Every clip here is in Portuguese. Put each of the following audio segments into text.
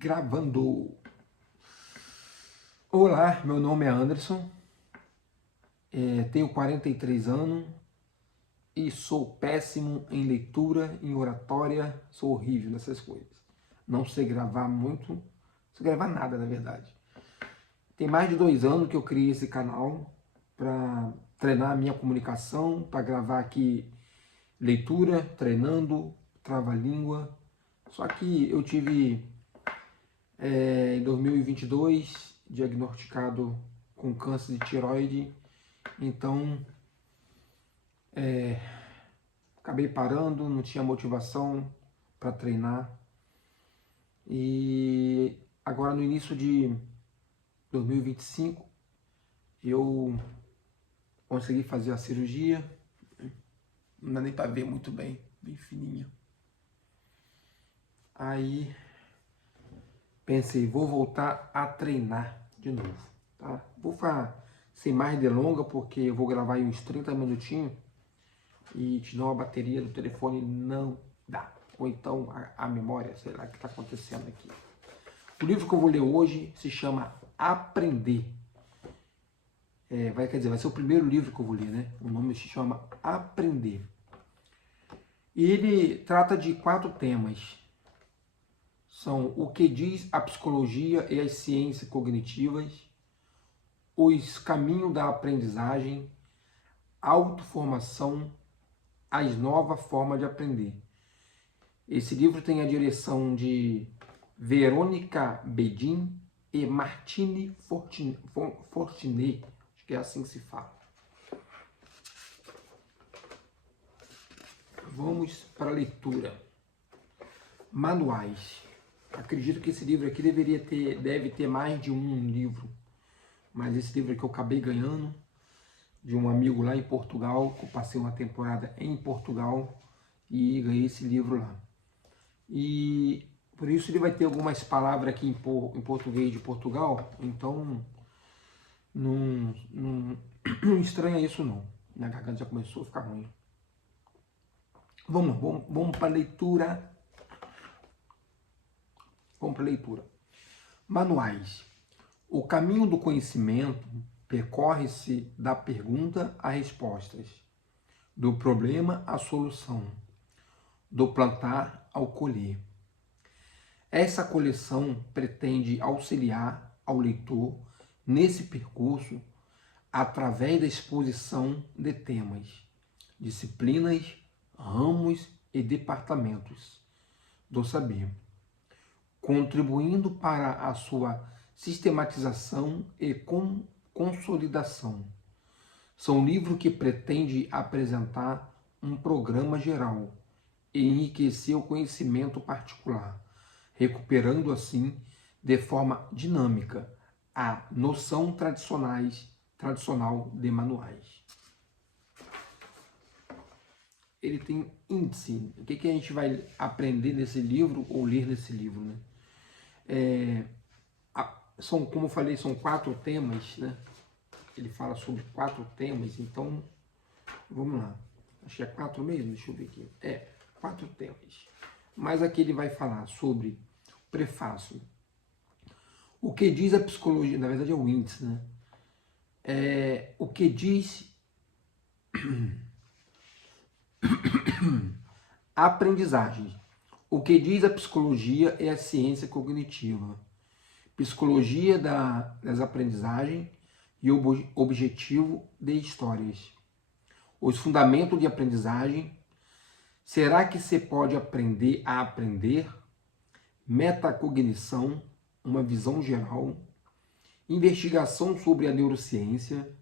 Gravando. Olá, meu nome é Anderson, tenho 43 anos e sou péssimo em leitura, em oratória, sou horrível nessas coisas. Não sei gravar muito, não sei gravar nada, na verdade. Tem mais de 2 anos que eu criei esse canal para treinar a minha comunicação, para gravar aqui leitura, treinando, trava-língua. Só que eu tive em 2022 diagnosticado com câncer de tireoide, então acabei parando, não tinha motivação para treinar. E agora no início de 2025 eu consegui fazer a cirurgia, não dá nem para ver muito bem, bem fininha. Aí pensei, vou voltar a treinar de novo, tá? Vou falar sem mais delonga, porque eu vou gravar aí uns 30 minutinhos e senão a bateria do telefone não dá. Ou então a memória, sei lá o que está acontecendo aqui. O livro que eu vou ler hoje se chama Aprender. Vai ser o primeiro livro que eu vou ler, né? O nome se chama Aprender. E ele trata de 4 temas. São o que diz a psicologia e as ciências cognitivas, os caminhos da aprendizagem, autoformação, as novas formas de aprender. Esse livro tem a direção de Verônica Bedin e Martine Fortinet, acho que é assim que se fala. Vamos para a leitura. Manuais. Acredito que esse livro aqui deve ter mais de um livro, mas esse livro aqui eu acabei ganhando de um amigo lá em Portugal, que eu passei uma temporada em Portugal e ganhei esse livro lá. E por isso ele vai ter algumas palavras aqui em português de Portugal, então não estranha isso não. Minha garganta já começou a ficar ruim. Vamos para a leitura. Vamos para a leitura. Manuais. O caminho do conhecimento percorre-se da pergunta a respostas, do problema à solução, do plantar ao colher. Essa coleção pretende auxiliar ao leitor nesse percurso através da exposição de temas, disciplinas, ramos e departamentos do saber, contribuindo para a sua sistematização e consolidação. São livros que pretende apresentar um programa geral e enriquecer o conhecimento particular, recuperando assim, de forma dinâmica, a noção tradicional de manuais. Ele tem índice. O que a gente vai aprender nesse livro ou ler nesse livro, né? Como eu falei, são 4 temas, né? Ele fala sobre 4 temas, então vamos lá. Acho que é 4 mesmo, deixa eu ver aqui. 4 temas. Mas aqui ele vai falar sobre o prefácio. O que diz a psicologia, na verdade é o índice, né? O que diz a aprendizagem. O que diz a psicologia é a ciência cognitiva. Psicologia das aprendizagens e objetivo de histórias. Os fundamentos de aprendizagem. Será que se pode aprender a aprender? Metacognição, uma visão geral. Investigação sobre a neurociência.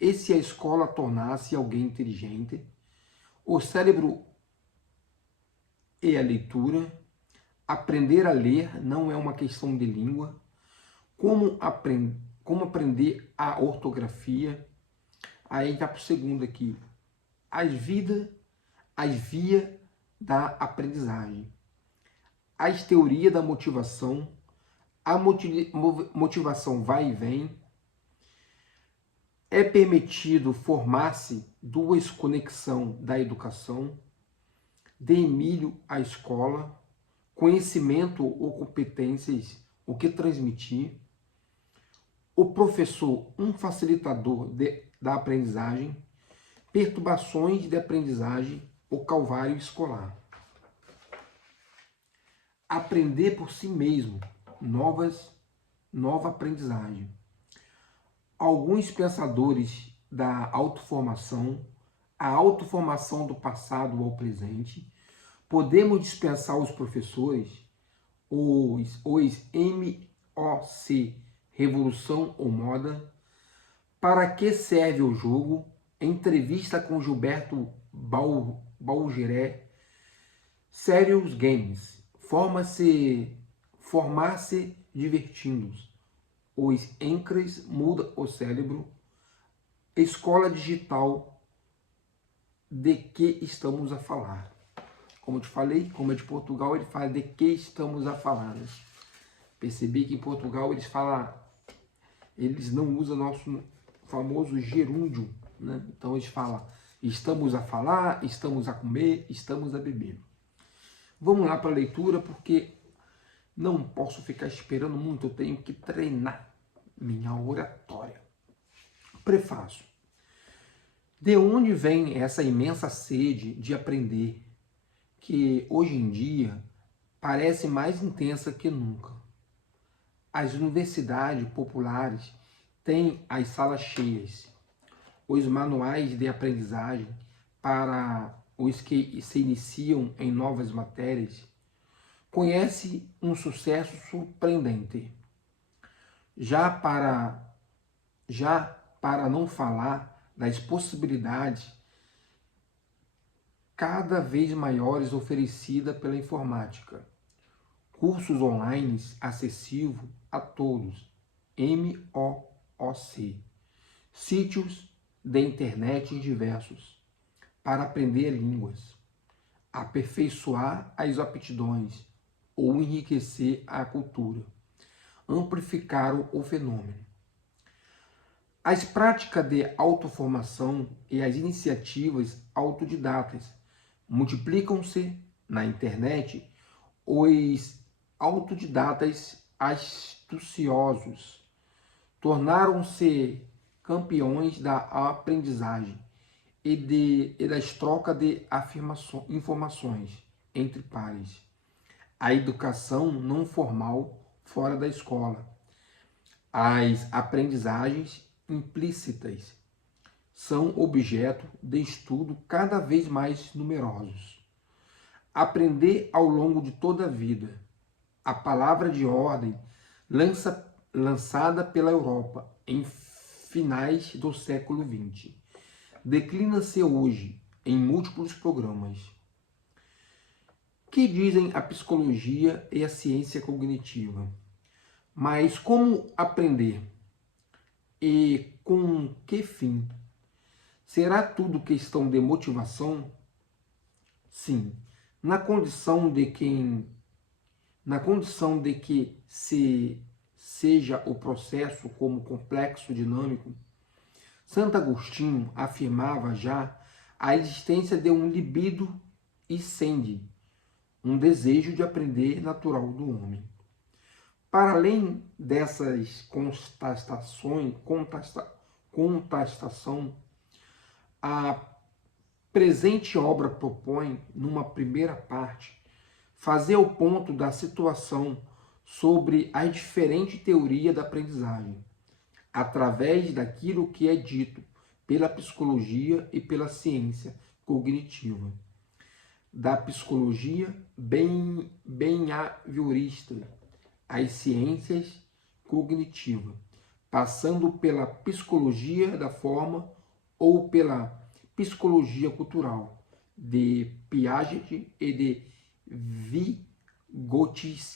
E se a escola tornasse alguém inteligente? O cérebro e a leitura. Aprender a ler não é uma questão de língua. Como aprender a ortografia. Aí a gente vai para o segundo aqui. As vias da aprendizagem. As teorias da motivação. A motivação vai e vem. É permitido formar-se duas conexões da educação. De Emílio à escola. conhecimento ou competências, o que transmitir. O professor, um facilitador da aprendizagem. Perturbações de aprendizagem, o calvário escolar. Aprender por si mesmo, nova aprendizagem. Alguns pensadores da autoformação, a autoformação do passado ao presente. Podemos dispensar os professores, os MOC, Revolução ou Moda. Para que serve o jogo? Entrevista com Gilberto Balgeré. Serious Games. Formar-se divertindo. Os encres muda o cérebro. Escola digital. De que estamos a falar? Como eu te falei, como é de Portugal, ele fala de que estamos a falar. Né? Percebi que em Portugal eles não usam nosso famoso gerúndio. Né? Então eles falam, estamos a falar, estamos a comer, estamos a beber. Vamos lá para a leitura, porque não posso ficar esperando muito, eu tenho que treinar minha oratória. Prefácio. De onde vem essa imensa sede de aprender, que hoje em dia parece mais intensa que nunca? As universidades populares têm as salas cheias. Os manuais de aprendizagem para os que se iniciam em novas matérias conhece um sucesso surpreendente. Já para não falar das possibilidades cada vez maiores oferecidas pela informática. Cursos online acessíveis a todos, MOOC. Sítios de internet diversos, para aprender línguas, aperfeiçoar as aptidões ou enriquecer a cultura, amplificar o fenômeno. As práticas de autoformação e as iniciativas autodidatas multiplicam-se na internet. Os autodidatas astuciosos tornaram-se campeões da aprendizagem e das trocas de informações entre pares. A educação não formal fora da escola. As aprendizagens implícitas são objeto de estudo cada vez mais numerosos. Aprender ao longo de toda a vida. A palavra de ordem lançada pela Europa em finais do século XX declina-se hoje em múltiplos programas. Que dizem a psicologia e a ciência cognitiva? Mas como aprender? E com que fim? Será tudo questão de motivação? Sim, na condição de que seja o processo como complexo dinâmico. Santo Agostinho afirmava já a existência de um libido ascendi, um desejo de aprender natural do homem. Para além dessas contestação, a presente obra propõe, numa primeira parte, fazer o ponto da situação sobre as diferentes teorias da aprendizagem, através daquilo que é dito pela psicologia e pela ciência cognitiva. Da psicologia behaviorista às ciências cognitivas, passando pela psicologia da forma ou pela psicologia cultural, de Piaget e de Vygotsky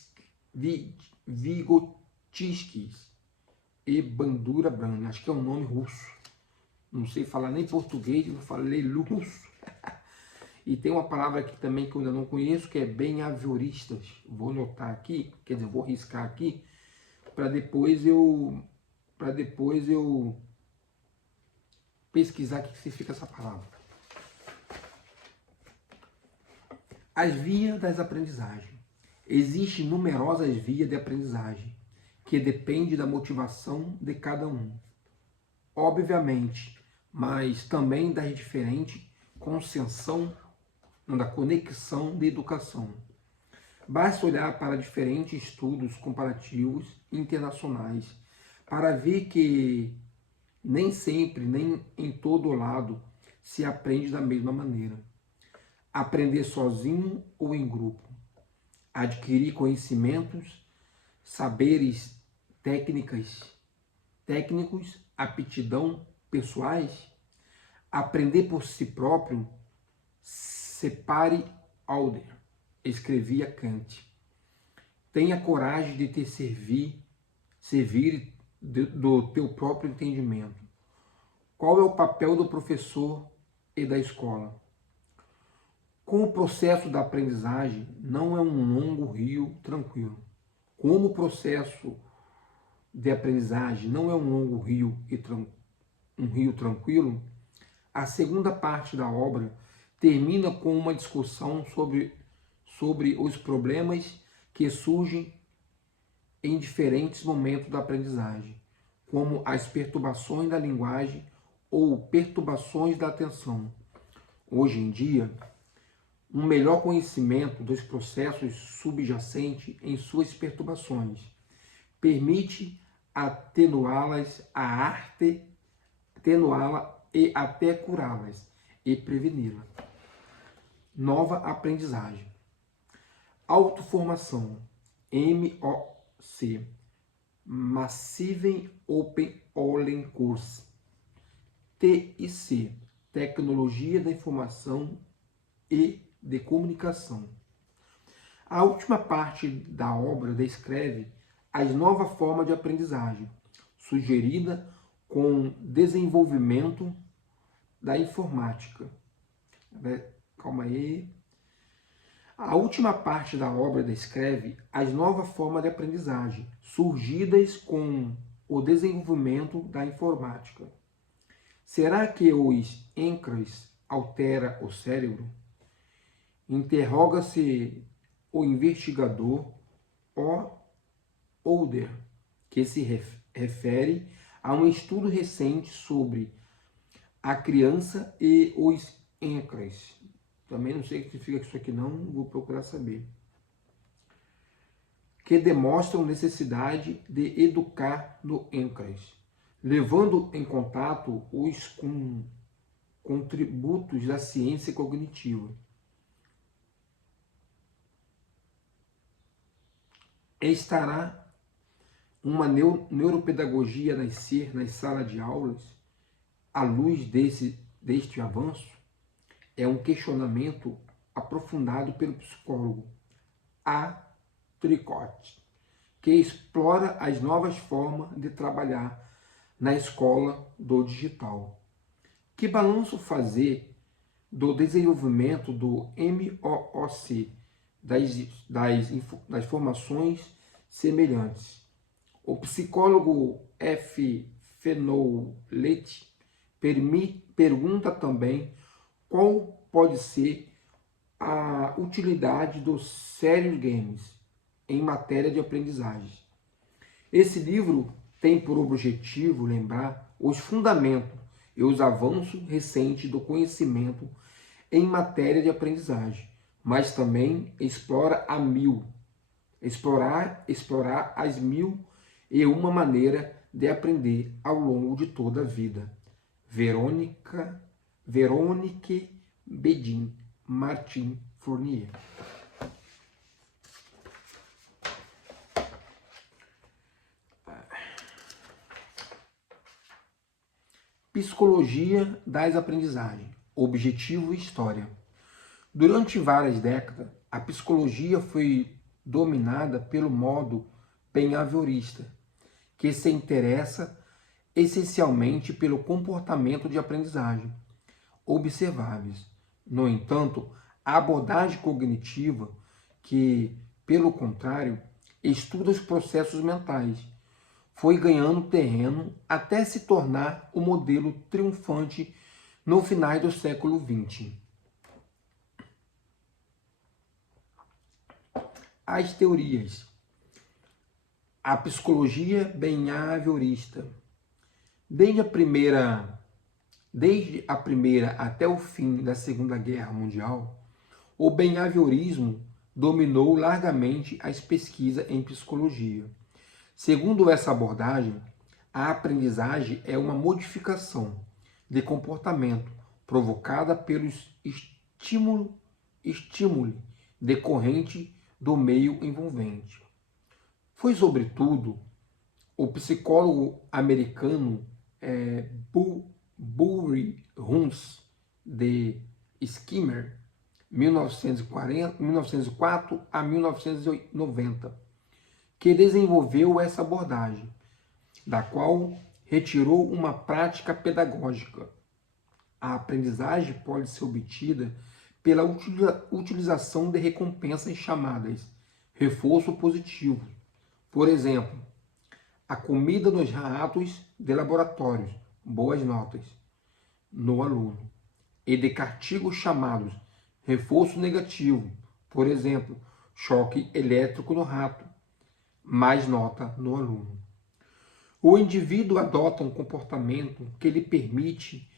e Bandura Brand, acho que é um nome russo. Não sei falar nem português, não falei russo. E tem uma palavra aqui também que eu ainda não conheço, que é behavioristas. Vou anotar aqui, quer dizer, vou riscar aqui, para depois eu pesquisar o que significa essa palavra. As vias das aprendizagens. Existem numerosas vias de aprendizagem, que depende da motivação de cada um, obviamente, mas também da diferente conexão de educação. Basta olhar para diferentes estudos comparativos internacionais para ver que nem sempre, nem em todo lado, se aprende da mesma maneira. Aprender sozinho ou em grupo. Adquirir conhecimentos, saberes técnicos, aptidão pessoais. Aprender por si próprio. Separe Alder, escrevia Kant. Tenha coragem de te servir do teu próprio entendimento. Qual é o papel do professor e da escola? Com o processo da aprendizagem, não é um longo rio tranquilo. Como o processo de aprendizagem não é um longo rio um rio tranquilo, a segunda parte da obra termina com uma discussão sobre os problemas que surgem em diferentes momentos da aprendizagem, como as perturbações da linguagem ou perturbações da atenção. Hoje em dia, um melhor conhecimento dos processos subjacentes em suas perturbações permite atenuá-las e até curá-las e preveni-la. Nova aprendizagem. Autoformação. MOC. Massive Open Online Course. TIC. Tecnologia da Informação e de Comunicação. A última parte da obra descreve as novas formas de aprendizagem, sugerida com desenvolvimento da informática. Calma aí. A última parte da obra descreve as novas formas de aprendizagem, surgidas com o desenvolvimento da informática. Será que os êncrases altera o cérebro? Interroga-se o investigador Older, que se refere a um estudo recente sobre a criança e os êncrases. Também não sei o que significa isso aqui não, vou procurar saber. Que demonstram necessidade de educar no êncrases, levando em contato os contributos da ciência cognitiva. Estará uma neuropedagogia a nascer nas salas de aulas à luz deste avanço? É um questionamento aprofundado pelo psicólogo A. Tricot, que explora as novas formas de trabalhar na escola do digital. Que balanço fazer do desenvolvimento do MOOC, das formações semelhantes? O psicólogo F. Fenoulet pergunta também qual pode ser a utilidade dos serious games em matéria de aprendizagem. Esse livro tem por objetivo lembrar os fundamentos e os avanços recentes do conhecimento em matéria de aprendizagem, mas também explorar as 1001 maneiras de aprender ao longo de toda a vida. Veronique Bedin Martin Fournier. Psicologia das aprendizagens, objetivo e história. Durante várias décadas, a psicologia foi dominada pelo modo behaviorista, que se interessa essencialmente pelo comportamento de aprendizagem observáveis. No entanto, a abordagem cognitiva, que, pelo contrário, estuda os processos mentais, foi ganhando terreno até se tornar o modelo triunfante no final do século XX. As teorias. A psicologia behaviorista. Desde a primeira até o fim da Segunda Guerra Mundial, o behaviorismo dominou largamente as pesquisas em psicologia. Segundo essa abordagem, a aprendizagem é uma modificação de comportamento provocada pelos estímulo decorrente do meio envolvente. Foi, sobretudo, o psicólogo americano Barry Huns de Skinner, 1904 a 1990, que desenvolveu essa abordagem, da qual retirou uma prática pedagógica. A aprendizagem pode ser obtida pela utilização de recompensas chamadas reforço positivo. Por exemplo, a comida nos ratos de laboratórios, boas notas no aluno, e de castigos chamados reforço negativo, por exemplo, choque elétrico no rato, mais nota no aluno. O indivíduo adota um comportamento que lhe permite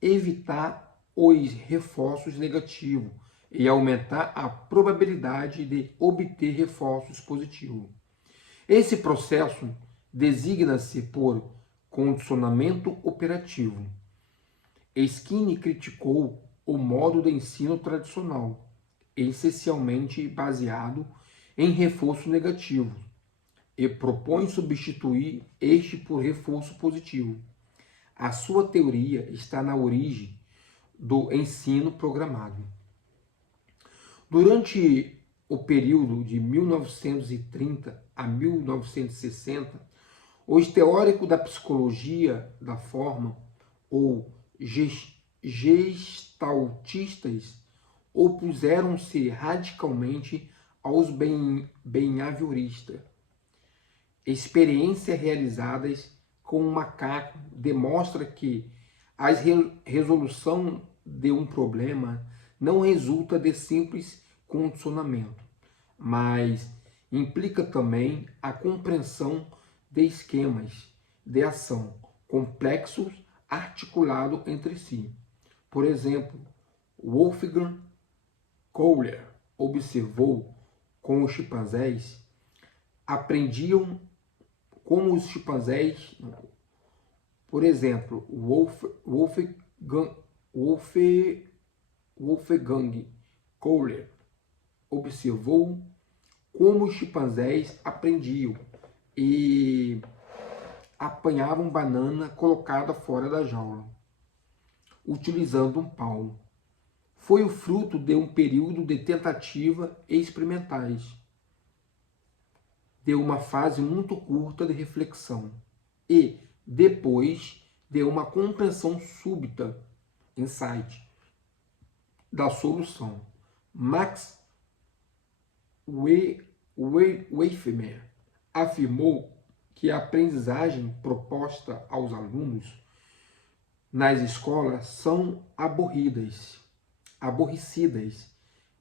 evitar os reforços negativos e aumentar a probabilidade de obter reforços positivos. Esse processo designa-se por condicionamento operativo. Skinner criticou o modo de ensino tradicional, essencialmente baseado em reforço negativo, e propõe substituir este por reforço positivo. A sua teoria está na origem do ensino programado. Durante o período de 1930 a 1960, os teóricos da psicologia da forma, ou gestaltistas, opuseram-se radicalmente aos behavioristas. Experiências realizadas com um macaco demonstra que a resolução de um problema não resulta de simples condicionamento, mas implica também a compreensão de esquemas de ação complexos articulados entre si. Por exemplo, Wolfgang Kohler observou como os chimpanzés aprendiam como os chimpanzés. Por exemplo, Wolfgang Kohler observou como os chimpanzés aprendiam e apanhavam banana colocada fora da jaula, utilizando um palmo. Foi o fruto de um período de tentativa experimentais, de uma fase muito curta de reflexão e depois de uma compreensão súbita, insight, da solução. Max Weifmer afirmou que a aprendizagem proposta aos alunos nas escolas são aborrecidas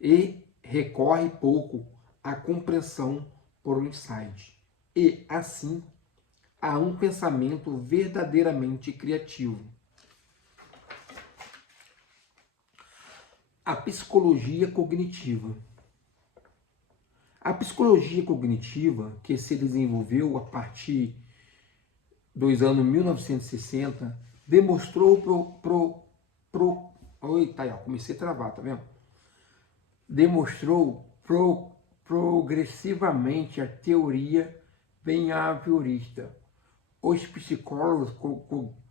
e recorre pouco à compreensão por um insight e, assim, a um pensamento verdadeiramente criativo. A psicologia cognitiva. A psicologia cognitiva, que se desenvolveu a partir dos anos 1960, demonstrou comecei a travar, tá vendo? Demonstrou progressivamente a teoria behaviorista. Os psicólogos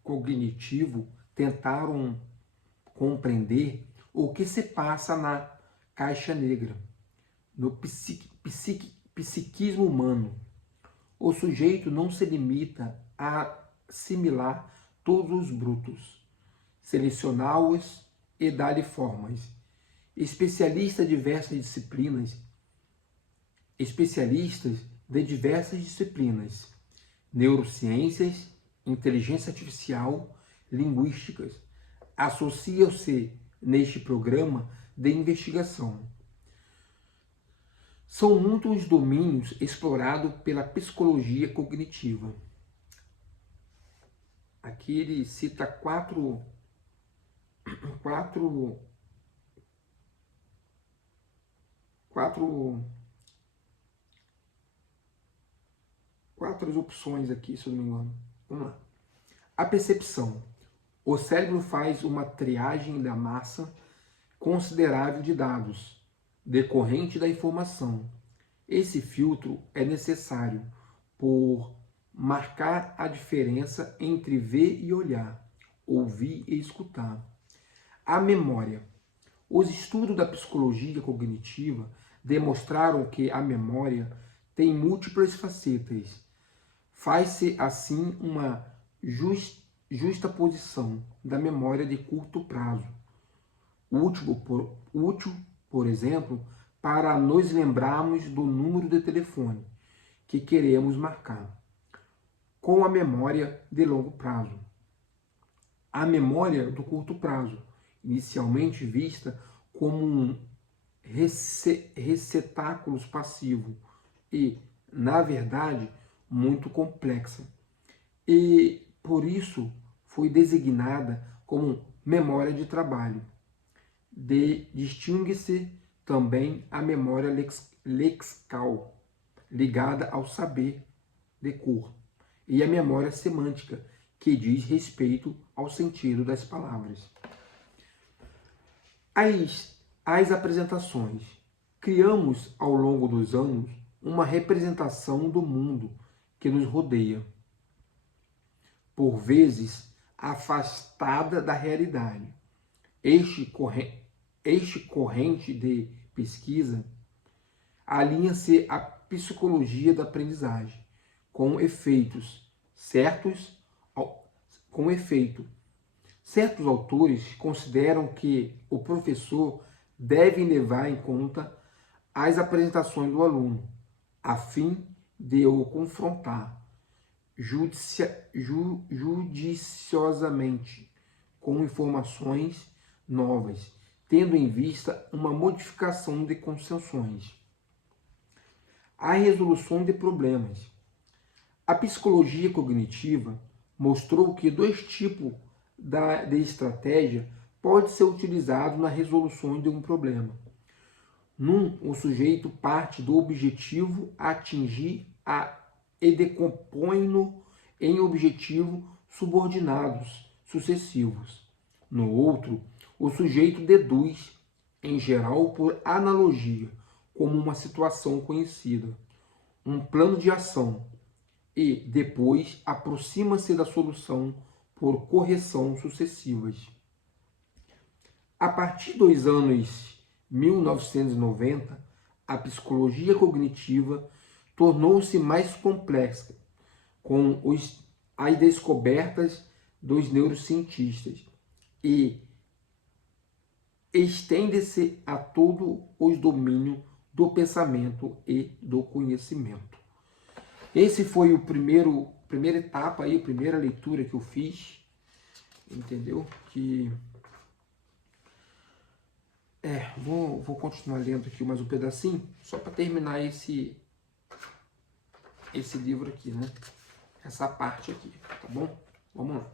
cognitivos tentaram compreender o que se passa na caixa negra, no psiquismo humano. O sujeito não se limita a assimilar todos os brutos, selecioná-los e dar-lhe formas. Especialistas de diversas disciplinas, neurociências, inteligência artificial, linguísticas, associam-se neste programa de investigação. São muitos os domínios explorados pela psicologia cognitiva. Aqui ele cita quatro opções aqui, se eu não me engano. Vamos lá. A percepção. O cérebro faz uma triagem da massa considerável de dados decorrente da informação. Esse filtro é necessário por marcar a diferença entre ver e olhar, ouvir e escutar. A memória. Os estudos da psicologia cognitiva demonstraram que a memória tem múltiplas facetas. Faz-se, assim, uma justaposição da memória de curto prazo, útil, por exemplo, para nos lembrarmos do número de telefone que queremos marcar, com a memória de longo prazo. A memória do curto prazo, inicialmente vista como um receptáculo passivo e, na verdade, muito complexa. E, por isso, foi designada como memória de trabalho. Distingue-se também a memória lexical, ligada ao saber de cor, e a memória semântica, que diz respeito ao sentido das palavras. As apresentações. Criamos, ao longo dos anos, uma representação do mundo que nos rodeia, por vezes afastada da realidade. Este corrente de pesquisa alinha-se à psicologia da aprendizagem, com efeitos certos. Certos autores consideram que o professor deve levar em conta as apresentações do aluno, a fim de o confrontar judiciosamente com informações novas, tendo em vista uma modificação de concepções. A resolução de problemas. A psicologia cognitiva mostrou que dois tipos de estratégia podem ser utilizados na resolução de um problema. O sujeito parte do objetivo a atingir e decompõe-no em objetivos subordinados sucessivos. No outro, o sujeito deduz, em geral por analogia, como uma situação conhecida, um plano de ação, e depois aproxima-se da solução por correção sucessivas. A partir dos anos 1990, a psicologia cognitiva tornou-se mais complexa, com as descobertas dos neurocientistas, e estende-se a todos os domínios do pensamento e do conhecimento. Esse foi a primeira etapa, aí, a primeira leitura que eu fiz, entendeu? Vou continuar lendo aqui mais um pedacinho, só para terminar esse livro aqui, né? Essa parte aqui, tá bom? Vamos lá.